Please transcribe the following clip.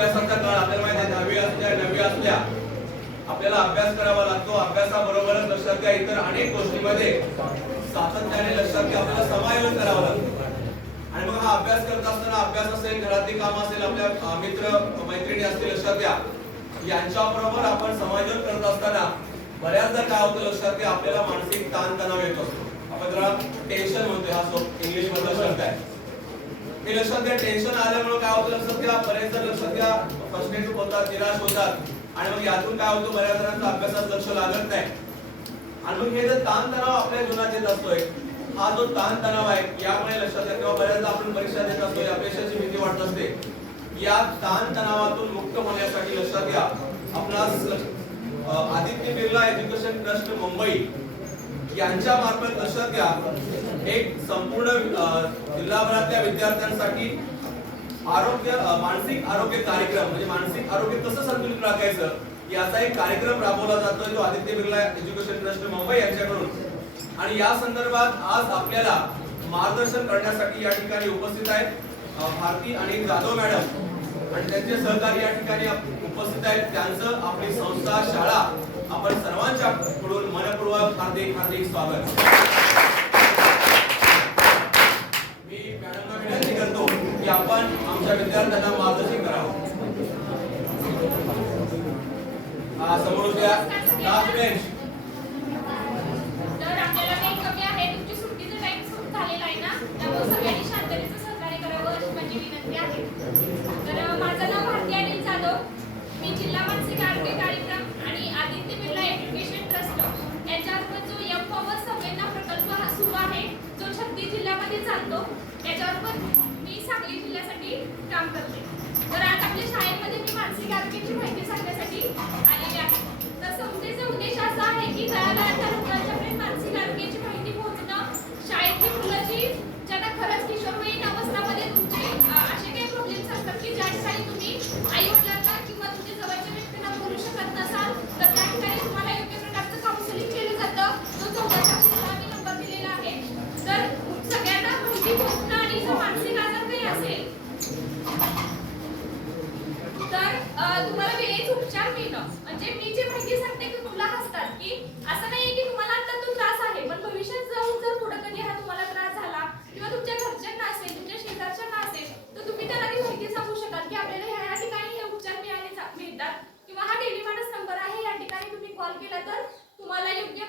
अभ्यासाचा काळ आपल्याला माहिती आहे दहावी असल्या नववी असल्या आपल्याला अभ्यास करावा लागतो. अभ्यासाबरोबरच लक्षात घ्या इतर अनेक गोष्टीमध्ये सातत्याने लक्षात घ्या आपल्याला समायोजन करावं लागतं. आणि मग हा अभ्यास करत असताना अभ्यास असेल घरातली काम असेल आपल्या मित्र मैत्रिणी असतील लक्षात घ्या. यांच्याबरोबर आपण समायोजन करत असताना बऱ्याचदा काय होतं लक्षात घ्या आपल्याला मानसिक ताणतणाव येत असतो. आपण जरा टेन्शन म्हणतोय हा इंग्लिश मधला शब्द आहे. हे लक्षात घ्या टेन्शन आल्यामुळे काय होतं लक्षात घ्या बरेच जण लक्षात घ्या फ्रस्ट्रेटेड होतात निराश होतात. आणि मग यातून काय होतं बऱ्याच जणांचा अभ्यासात लक्ष लागत नाही. आणि मग हे जर ताण तणाव आपल्या जीवनात येत असतोय हा जो ताण तणाव आहे यामुळे लक्षात घ्या किंवा बऱ्याचदा आपण परीक्षा देत असतो अपयशाची भीती वाटत असते. या ताण तणावातून मुक्त होण्यासाठी लक्षात घ्या आपला आदित्य बिर्ला एज्युकेशन ट्रस्ट मुंबई. यांच्या मार्फत लक्षात घ्या एक संपूर्ण जिल्हाभरातल्या विद्यार्थ्यांसाठी आरोग्य मानसिक आरोग्य कार्यक्रम म्हणजे मानसिक आरोग्य कसं संतुलित राखायचं याचा एक कार्यक्रम राबवला जातो जो आदित्य बिर्ला एज्युकेशन ट्रस्ट मुंबई यांच्याकडून. आणि या संदर्भात आज आपल्याला मार्गदर्शन करण्यासाठी या ठिकाणी उपस्थित आहेत भारती आणि जाधव मॅडम. आणि त्यांचे सहकारी या ठिकाणी उपस्थित आहेत. त्यांचं आपली संस्था शाळा आपण सर्वांच्या कडून मनपूर्वक हार्दिक हार्दिक स्वागत. मी मॅडमला विनंती करतो की आपण आमच्या विद्यार्थ्यांना मार्गदर्शन करावं. हा, समोर उद्या लास्ट बेंच तर आपल्याला काही कमी आहे तुमची सुट्टीचा टाइम सुरू झालेला आहे ना त्यामुळे सगळ्यांनी शांततेचं सहकार्य करावं अशी माझी विनंती आहे तर अं, माझं नाव भारती अनिल जाधव मी जिल्हा मानसिक आरोग्य कार्यक्रम आणि आदित्य बिर्ला एज्युकेशन ट्रस्ट यांच्याबरोबर जो यम पॉवर संवेदना प्रकल्प हा सुरू आहे जो छत्तीस आणतो चालतो पण मी सांगली जिल्ह्यासाठी काम करते. तर आज आपल्या शाळेमध्ये तुम्हाला वेळीच उपचार मिळणं. म्हणजे मी जे माहिती सांगते की मुलं हसतात की असं नाही की तुम्हाला आता तो त्रास आहे पण भविष्यात जाऊन जर कधी हा तुम्हाला त्रास झाला किंवा तुमच्या घरच्यांना असेल तुमच्या शेजारच्यांना असेल तर तुम्ही त्यांना माहिती सांगू शकाल की आपल्याला ह्या ठिकाणी हे उपचार मिळाले मिळतात. किंवा हा टेलिमानस नंबर आहे या ठिकाणी तुम्ही कॉल केला तर तुम्हाला योग्य